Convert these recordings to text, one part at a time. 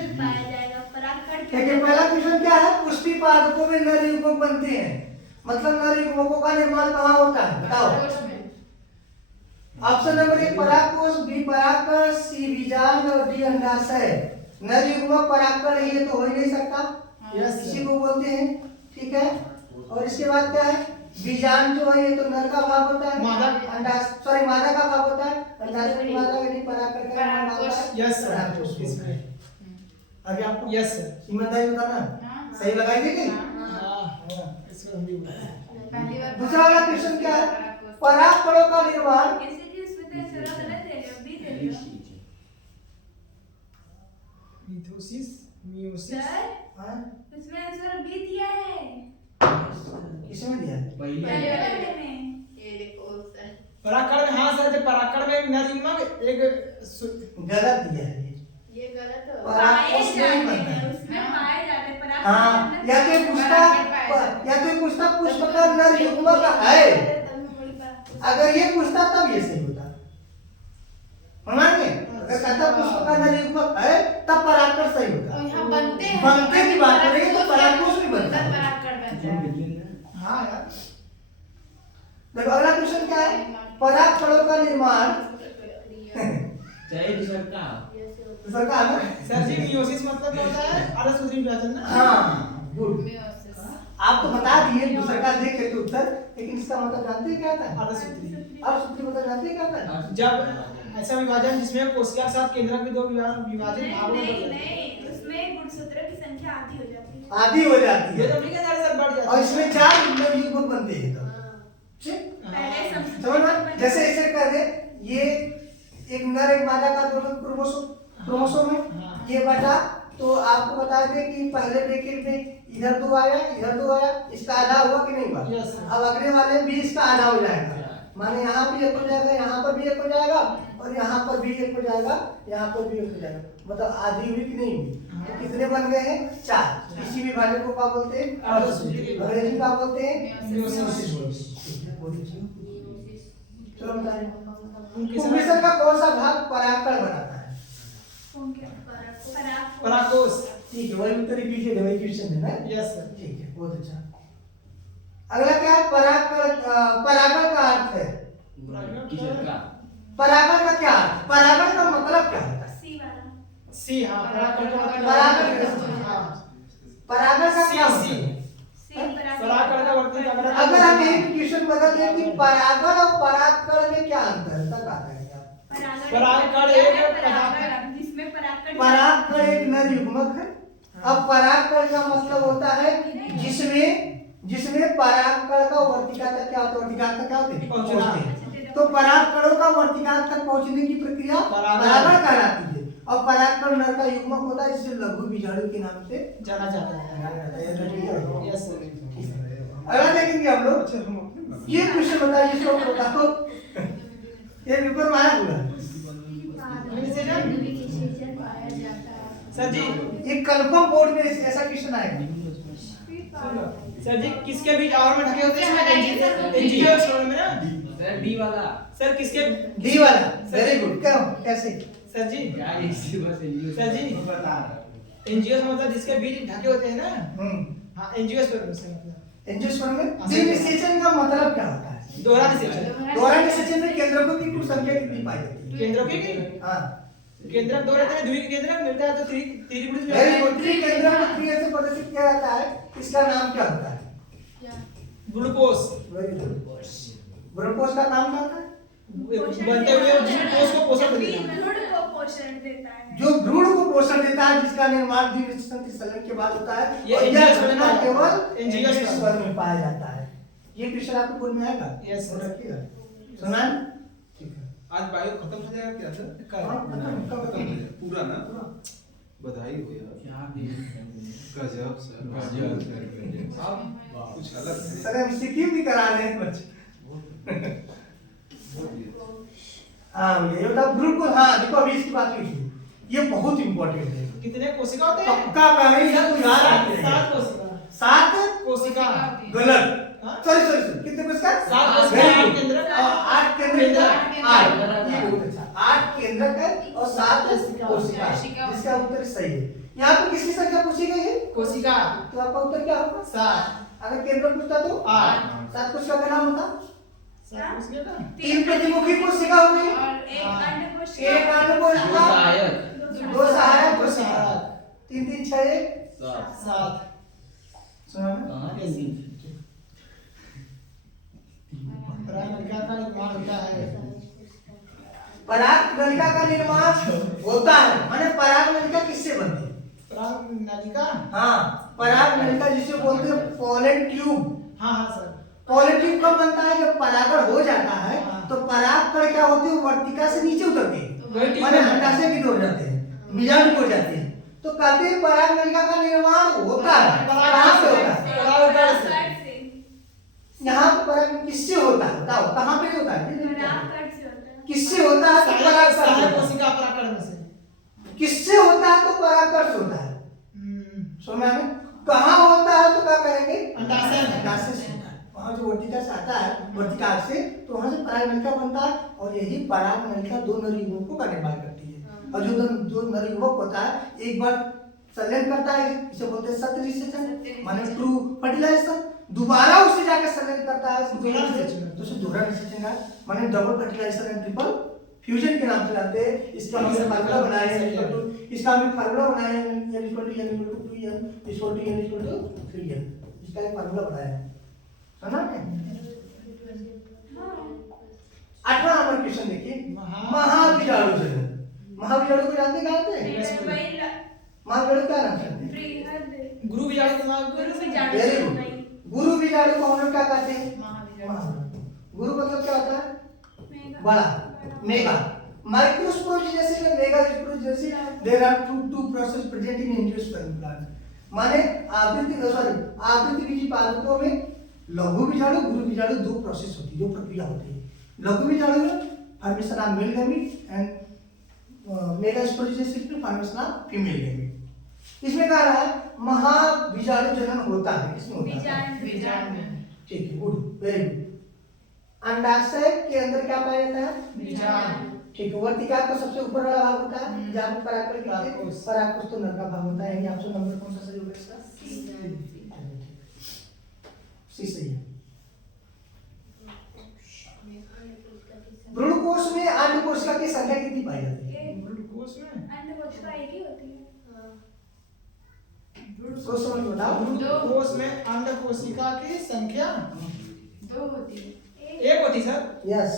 भी पाया जाएगा। परागकण क्या लेकिन पहला क्वेश्चन क्या है, पुष्टि पादपों में नर युग्मक बनते हैं, मतलब नर युग्मकों का निर्माण कहाँ होता है बताओ। ऑप्शन नंबर 1 परागकोश, बी परागकण, सी बीजांड और डी अंडाशय। नर युग्मक परागकण ये तो हो ही नहीं सकता, इसी को बोलते हैं, ठीक है। और इसके बाद क्या है, बीजांड जो है ये तो नर का भाग होता है, मादा का भाग होता है, अंडाशय की मादा यानी परागकण का निर्माण होता है। यस परागकोश सर, इसमें अभी आपको यस सर। ईमानदारी बताना, सही लगाई थी कि इसको हम भी पहली बार दूसरा वाला क्वेश्चन क्या है, परागकणों का निर्माण कैसे जी उसमें तो चलो गलत दे रहे हो, बी दे रहे हो मियोसिस मियोसिस सर। हाँ, उसमें आंसर बी दिया है किसमें दिया है? पहले वाले में। ये देखो सर, परागकण में, हाँ सर, जब परागकण में नर युग्मक एक गलत दिया है ये गलत है। पाए परागकोश जाते नहीं बनता हैं, है। उसमें पाए जाते हैं पराग। हाँ, या तो ये पूछता पुष्प का नर युग्मक है, अगर ये पूछता तब ये सही होता, मानेंगे? अगर कहता पुष्प का नर युग्मक है तब परागकण सही होता। और यहाँ बनते हैं, बनते की बात करेंगे तो परागकोश भी बनता है। परागकण बनता है। हाँ यार, देखो अगला क्वेश्चन क्या है, परागकणों का निर्माण दूसरा का है ना? सर जी मियोसिस मतलब क्या होता है, अर्धसूत्री विभाजन ना। हाँ गुड, Meiosis। आप तो बता दिए दूसरा का देख के तो उत्तर, लेकिन इसका मतलब जानते हैं क्या था? अर्धसूत्री, अब सूत्री मतलब जानते हैं क्या था? जब ऐसा विभाजन जिसमें कोशिका के साथ केंद्रक में दो विभाजित नहीं भागों में नहीं बदल जाते हैं। नहीं, उसमें गुणसूत्रों की संख्या आधी हो जाती है। आधी हो जाती ये है तो नहीं कहता सर, बढ़ जाता और है। इसमें 4 नर युग्मक बनते हैं तब, ठीक? पहले समझ में? जैसे ऐसे कर दे, ये एक नर एक मादा का दोनों क्रोमोसोम है, हाँ। ये बटा, तो आपको बता दें कि पहले ब्रैकेट में इधर 2 आया, इधर 2 आया, इसका आधा हुआ कि नहीं हुआ? Yes, sir। अब अगले वाले में भी इसका आधा हो जाएगा, माने यहाँ भी एक हो जाएगा, यहाँ पर भी एक हो जाएगा और यहाँ पर भी एक हो जाएगा, यहाँ पर भी एक हो जाएगा, मतलब आधी हुई कि नहीं हुई? तो कितने बन गए हैं? 4। इसी विभाजन को क्या बोलते हैं? अर्धसूत्री। अंग्रेजी क्या बोलते हैं? मियोसिस। चलो बताइए, उनके कुंभीसर का कौन सा भाग परागकण बनाता है? कौन क्या? पराग। परागकोश। ठीक है, वही उत्तर रिपीटेड है, वही क्वेश्चन है ना? Yes sir. ठीक है, बहुत अच्छा। अगला क्या है, परागकण, परागण का अर्थ है, परागण का क्या अर्थ? परागण का मतलब क्या होता है? सी वाला। सी, हाँ परागकण का मतलब परागण। हाँ परागण का क्या सी मतलब है? सी परागकण का वर्तन का मतलब- अगर हम यही क्वेश्चन बदल दें कि परागण और परागकण में क्या अंतर है, तब आता है क्या? परागकण एक जिसमें परागकण। परागकण एक नर युग्मक है। अब परागकण का मतलब होता है जिसमें परागकण का वर्तिका तक क्या होता है? वर्तिका तक क्या होते हैं? पहुंचना। पहुंचते हैं। तो परागकणों का वर्तिका तक पहुंचने की प्रक्रिया परागण कहलाती है। और परागकण नर का युग्मक होता है जिसे लघु बीजाणु के नाम से जाना जाता है। Yes sir. अगला देखेंगे हम लोग, ये क्वेश्चन बताइए, इसको बताओ, ये पेपर में आया हुआ है। सर जी, ये कंफर्म बोर्ड में ऐसा क्वेश्चन आएगा। सर जी किसके बीच और में ढके होते हैं? एंजियोस्पर्म में ना। सर डी वाला, सर किसके डी वाला, वेरी गुड। क्या कैसे? सर जी, क्या इसी बस एंजियो सर जी बता एंजियोस मतलब जिसके बीच ढके होते हैं ना। हम्म, हाँ एंजियोस्पर्म से मतलब एंजियोस्पर्म में निषेचन का मतलब क्या होता है? दोहरा निषेचन। दोहरा निषेचन में केंद्रकों की कुल संख्या कितनी पाई जाती है? केंद्रों की हाँ, केंद्रक दो रहते हैं, द्विक केंद्रक मिलता है तो त्रिगुणित मिलता वेरी है। गुड। त्रिकेंद्रक को त्रि से प्रदर्शित किया जाता है, इसका नाम क्या होता है? ग्लूकोज। Very good. ग्लूकोज का नाम क्या होता है? बनते हुए ग्लूकोज को पोषण देता है। भ्रूण को पोषण देता है। जो भ्रूण को पोषण देता है, जिसका निर्माण द्विसंधि संलयन के बाद होता है, ये और यह एंजियोस्पर्म घटना में केवल एंजियोस्पर्म एंजियोस्पर्म में पाया जाता है। ये क्वेश्चन आपको बोर्ड में आएगा? Yes, board sir। रखिएगा। सुना? ठीक है। आज बायो खत्म हो जाएगा क्या सर? हाँ, खत्म, खत्म हो जाएगा पूरा ना? पूरा। बधाई हो यार, क्या भी गजब सर, गजब। आप कुछ अलग है। सर हम सीखी भी करा रहे हैं कुछ। हाँ ये होता ग्रुप को, हाँ देखो अभी इसकी बात हुई थी, ये बहुत इंपॉर्टेंट है। कितने कोशिका होते हैं? पक्का करें, इसको याद रखिए। 7 कोशिका। 7 कोशिका। गलत। हाँ? सॉरी कितने कोशिका? 7 Very कोशिका good। केंद्रक। 8 केंद्र, 8 ये बहुत अच्छा। 8 केंद्रक है और 7 कोशिका, जिसका उत्तर सही है। यहाँ पे किसकी संख्या पूछी गई है? कोशिका तो आपका उत्तर क्या होगा? 7 अगर केंद्र पूछता तो 8 7 कोशिका का नाम होता? 7 उसके का 3 प्रतिमुखी कोशिका हो गई, और एक अंड कोशिका, एक अंड कोशिका, सहायक 2 सहायक कोशिका, 3 3 6 1 7 सुना ना? कहाँ गई? परागनलिका का निर्माण होता है। परागनलिका का निर्माण होता है, माने परागनलिका किससे बनती है? परागनलिका हाँ, परागनलिका जिसे बोलते हैं पोलन ट्यूब। हाँ हाँ सर। पोलन ट्यूब कब बनता है? जब परागण हो जाता है तो परागकण क्या होते हैं? वर्तिका से नीचे उतरते हैं, माने अंडाशय की ओर जाते हैं, बीजाणु की ओर जाते हैं। तो कहते हैं परागनलिका का निर्माण होता है। कहाँ से होता है? परागकण से। परागकण से, यहाँ पर परागण किससे होता है? बताओ कहाँ पे होता है? परागकण से होता है। किससे होता है? तो सहायक परागकण से। कोशिका परागकण में से। किससे होता है? तो परागकण से होता है। समझ में? कहाँ होता है तो क्या कहेंगे? अंडाशय में। अंडाशय से होता है। वहाँ जो वर्तिका से आता है, वर्तिका से, तो वहाँ से परागनलिका बनता है और यही परागनलिका 2 नर युग्मकों का निर्माण करती है। और जो नर युग्मक होता है एक बार संलयन करता है, इसे बोलते हैं सत्य निषेचन, माने ट्रू फर्टिलाइजेशन। दोबारा उसे जाकर संलयन करता है तो उसे दोहरा निषेचन है, माने double fertilization and triple fusion के नाम से जानते हैं। इसका हमने फार्मूला बनाया है, इसका हमने फार्मूला बनाया है n = 2n = 3n, इसका एक फार्मूला बनाया है, सुना आपने? 8वां नंबर क्वेश्चन देखिए, महाबीजाणु जनन। महाबीजाणु को जानते कहाँ थे? वही महाबीजाणु क्या नाम से? बृहद गुरु बीजाणु को गुरु बीजाणु वेरी से गुड। वही गुरु बीजाणु को हम लोग क्या कहते हैं? महाबीजाणु। गुरु मतलब क्या होता है? मेगा बड़ा, mega. Microsporogenesis and megasporogenesis, there are two process present in angiosperm plant। माने आवृत्ति बीजी पादपों में लघु बीजाणु, गुरु बीजाणु 2 प्रोसेस होती है, 2 प्रक्रिया होती है। लघु बीजाणु में formation of male gamete and megasporogenesis में फॉर्मेशन ऑफ फीमेल गैमीट। इसमें कह रहा है महाबीजाणु जनन होता है, किसमें होता है? बीजाणु में। ठीक है, गुड, वेरी गुड। अंडाशय के अंदर क्या पाया जाता है? बीजाणु। ठीक है, वर्तिका का सबसे ऊपर वाला भाग होता है जहाँ पे परागकण कहते हैं, परागकोश तो नर का भाग होता है। यानी ऑप्शन नंबर कौन सा सही होगा इसका? सी सही है। भ्रूणकोश में अंड कोशिका की संख्या कितनी पाई जाती है? कोश में अंड कोशिका एक ही होती है। सोच समझ के बताओ। कोश में अंड कोशिका की संख्या 2 होती है। एक होती सर। यस,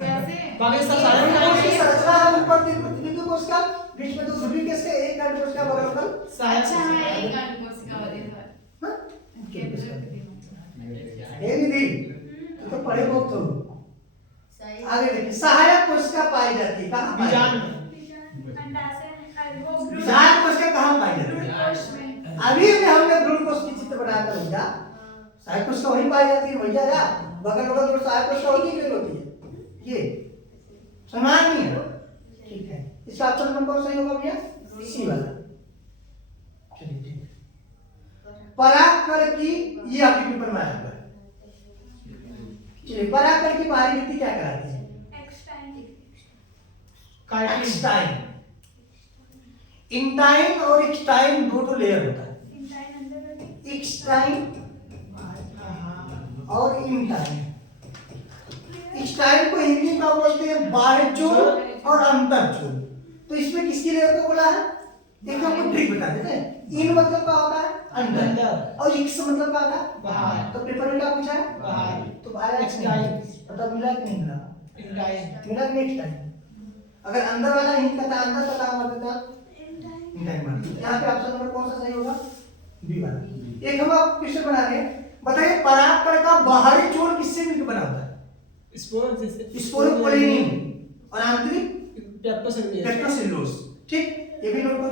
कैसे? बाकी सब सारे भ्रूणकोश की संरचना है, ऊपर 3 प्रतिबिंब कोशिका, बीच में 2 ध्रुवीय से एक अंड कोशिका, बगल बगल सहायक अच्छा हाँ, कोशिका। एक अंड कोशिका होती है सर। हाँ? कैपिटल ये निधि तो पढ़े बहुत तो। सही। आगे देखिए, सहायक कोशिका पाई जाती है कहाँ? पाई जाती बीजाणु है? में। बीजाणु अंडाशय में, वो भ्रूण सहायक कोशिका कहाँ पाई जाती है? भ्रूणकोश में। अभी भी हमने भ्रूणकोश की चित्र बनाया था भैया। सहायक कोशिका वहीं पाई जाती है भैया, या बगल बगल जो सहायक कोशिका होती है, क्या होती है? ये समान नहीं है। ठीक है, इसका ऑप्शन नंबर कौन सही होगा भैया? सी वाला। चलिए ठीक है। परागकण की, ये आपके पेपर में आया हुआ है। चलिए, परागकण की बाहरी भित्ति क्या कहलाती है? एक्सटाइन काइटिन। एक्सटाइन। इंटाइन और एक्सटाइन 2 लेयर होता है। इंटाइन अंदर होती है। एक्सटाइन हाँ। और इंटाइन। एक्सटाइन को हिंदी में बोलते हैं बाह्य चोल और अंतर चोल। तो इसमें किसकी लेयर को बोला है? देखो आपको ट्रिक बता देते हैं। इन मतलब क्या होता है? अंदर। और एक्स मतलब क्या होता है? बाहर। तो पेपर में क्या पूछा है? बाहर। तो बाहर एक्सटाइन। पता मिला कि नहीं मिला? इंटाइन। मिला कि नहीं एक्सटाइन? अगर अंदर वाला हिंद का था, अंदर का काम होता था इंटाइन इंटाइन मार। यहाँ पे ऑप्शन नंबर कौन सा सही होगा? बी वाला। एक हम आप क्वेश्चन बना रहे हैं, बताइए परागकण का बाहरी चोल किससे मिलकर बना होता है? स्पोर जैसे स्पोरोपोलेनिन और आंतरिक पेप्टोसेल्यूलोज। पेप्टोसेल्यूलोज। ठीक, ये भी नोट करो,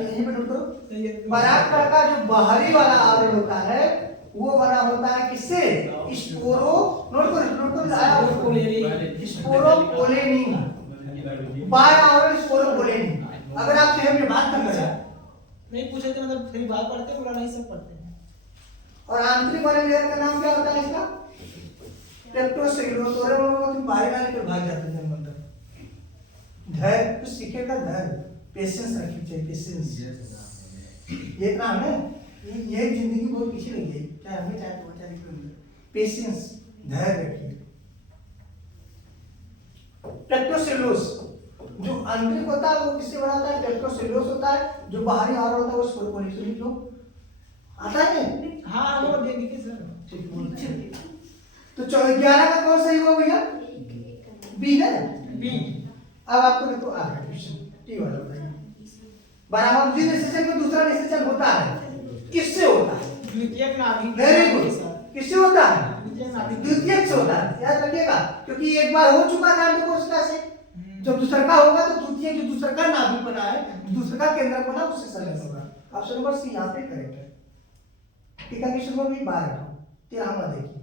यहीं पे नोट करो। ये परागकण का जो बाहरी वाला आवरण होता है वो बना होता है किससे? स्पोरो, नोट करो आया स्पोरोपोलेनिन। स्पोरोपोलेनिन। बाह्य आवरण स्पोरोपोलेनिन। अगर आप सेम में बात कर रहे हैं नहीं पूछे थे, मतलब फिर बात पढ़ते हैं, पूरा नहीं सब पढ़ते हैं। और आंतरिक वाले लेयर का नाम क्या होता है इसका? पेप्टोसेल्यूलोज। और वो तुम बाहरी वाले पे भाग जाते हैं मतलब। धैर्य, कुछ सीखेगा धैर्य, पेशेंस रखनी चाहिए, पेशेंस। ये काम है, ये जिंदगी बहुत पीछे लग गई, चाहे हमें चाहे तो चाहे कोई, पेशेंस, धैर्य रखिए। टेक्टोसेलुलोज, जो आंतरिक होता है वो किससे बना होता है? टेक्टोसेलुलोज होता है, जो बाहरी आवरण होता है वो स्पोरोपोलिस जो आता है। हाँ वो दे दीजिए सर। तो 11 का कौन सही हुआ भैया? बी है। बी। अब आपको देखो आ गया क्वेश्चन, टी वाला बताइए। बराबर जी निषेचन में दूसरा निषेचन होता है, किससे होता है? द्वितीयक नाभिक। वेरी गुड, किससे होता है? द्वितीयक नाभिक। द्वितीयक से होता है, याद रखिएगा, क्योंकि एक बार हो चुका था हमको कोशिका से, जब दूसरा का होगा तो द्वितीय जो दूसरा का नाभिक बना है, दूसरा का केंद्र बना, उससे संलग्न होगा। ऑप्शन नंबर सी यहाँ पे करेक्ट है। ठीक है, क्वेश्चन नंबर 12 13वां देखिए।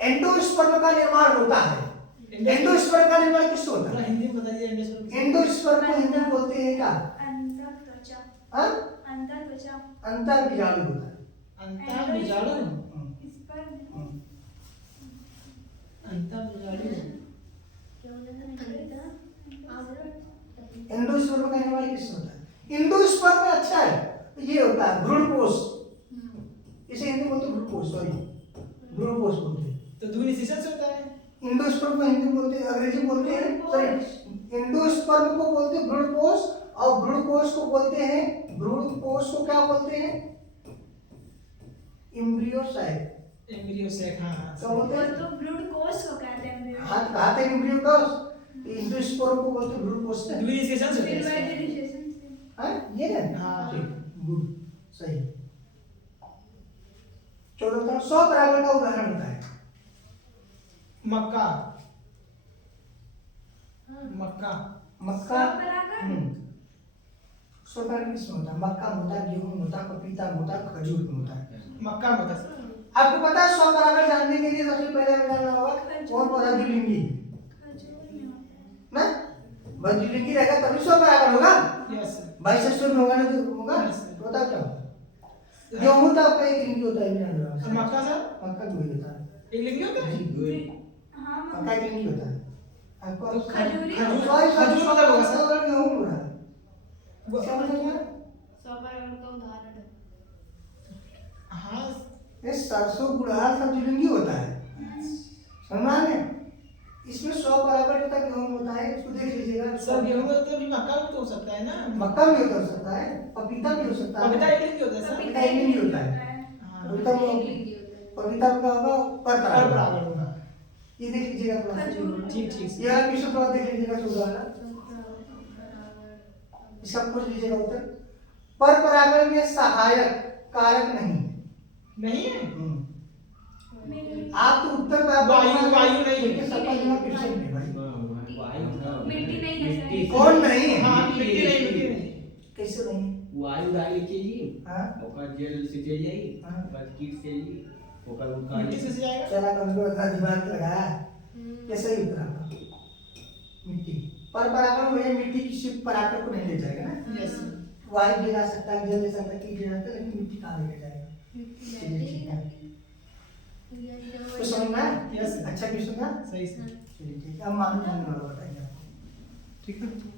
एंडोस्पर्म का निर्माण होता है। एंडोस्पर्म का निर्माण किससे होता है? हिंदी में बताइए एंडोस्पर्म। एंडोस्पर्म को हिंदी में बोलते हैं क्या? अंतःत्वचा। हाँ? अंतःत्वचा। अंतर्बीजाणु होता है। अंतःबीजाणु। स्पर्म। अंतःबीजाणु। एंडोस्पर्म का निर्माण किससे होता है? एंडोस्पर्म अच्छा है, तो ये होता है भ्रूणपोष, इसे हिंदी में बोलते हैं भ्रूणपोष, सॉरी भ्रूणपोष बोलते हैं। तो द्विनिषेचन से होता है। एंडोस्पर्म को हिंदी में बोलते हैं, अंग्रेजी बोलते हैं, सॉरी एंडोस्पर्म को बोलते हैं भ्रूणपोष, और भ्रूणपोष को बोलते हैं, भ्रूणपोष को क्या बोलते हैं? एम्ब्रियोसाइट। एम्ब्रियोसाइट। हाँ क्या बोलते हैं? तो भ्रूणकोश को कहते हैं। हाथ कहा था एम्ब्रियोकोश, एंडोस्पर्म को बोलते हैं भ्रूणपोष से। द्विनिषेचन से फिर होता है। वाइब्रेशन से। हाँ ये है। हाँ। गुड, सही। 14 100 परागण का उदाहरण होता है। मक्का। मक्का। मक्का। स्वपरागण? स्वपरागण किसमें होता है? मक्का में होता है, गेहूं में होता है, पपीता में होता है, खजूर में होता है। मक्का में होता है। आपको पता है स्वपरागण जानने के लिए सबसे पहले हमें जानना होगा कौन पौधा द्विलिंगी खजूर में होता है। ना? बस द्विलिंगी रहेगा तभी स्वपरागण होगा। यस। बाइसेक्सुअल में होगा ना, तो होगा। Yes, sir. तो होता क्या होता है? गेहूं तो आपका एक लिंगी होता है, ये जान लो आप। और मक्का सर? मक्का भी होता है। एक लिंगी होता है। हाँ मक्का एक लिंगी होता है। आपको तो खजूरी खजूर सॉरी खजूर मतलब होगा सर। सर गेहूं हो रहा है। वो- क्या मतलब है? स्वपरागण का उदाहरण है। हाँ ये सरसों गुड़हल सब द्विलिंगी होता है, समझ में? इसमें 100 बराबर होता है, गेहूं होता है, इसको देख लीजिएगा। सर गेहूं में तो भी मक्का में तो हो सकता है ना। मक्का भी हो सकता है, पपीता भी हो सकता है। पपीता एक लिंगी होता है सर। पपीता एक लिंगी होता है। हाँ। पपीता में एक लिंगी होता है। पपीता का होगा पर पर परागण। परागण होगा। ये देख लीजिएगा थोड़ा खजूर। सा। ठीक ठीक ये वाला क्वेश्चन थोड़ा देख लीजिएगा 14 वाला, इसका खोज लीजिएगा उत्तर। पर परागण में सहायक कारक नहीं है। नहीं है। आप तो उत्तर पे आप वायु नहीं है। लेकिन सबका जवाब क्वेश्चन पे भाई मिट्टी नहीं है सर। कौन नहीं है? हाँ मिट्टी नहीं मिट्टी नहीं। कैसे नहीं? वायु डाली चाहिए हाँ ओकर जल से चल जाई हाँ। बस कीट से ही ओकर उनका मिट्टी से जाएगा। चला कभी अपना दिमाग लगाया, ये सही उत्तर आपका मिट्टी। पर परागण में मिट्टी किसी परागण को नहीं ले जाएगा ना। यस। वायु ले जा सकता है, जल ले सकता है, कीट ले सकता है, लेकिन मिट्टी कहाँ लेके जाएगा? चलिए ठीक है, तो समझ में आया? Yes. अच्छा क्वेश्चन था। सही सही। चलिए ठीक है, अब मानो जानने वाला बताएंगे आपको, ठीक है।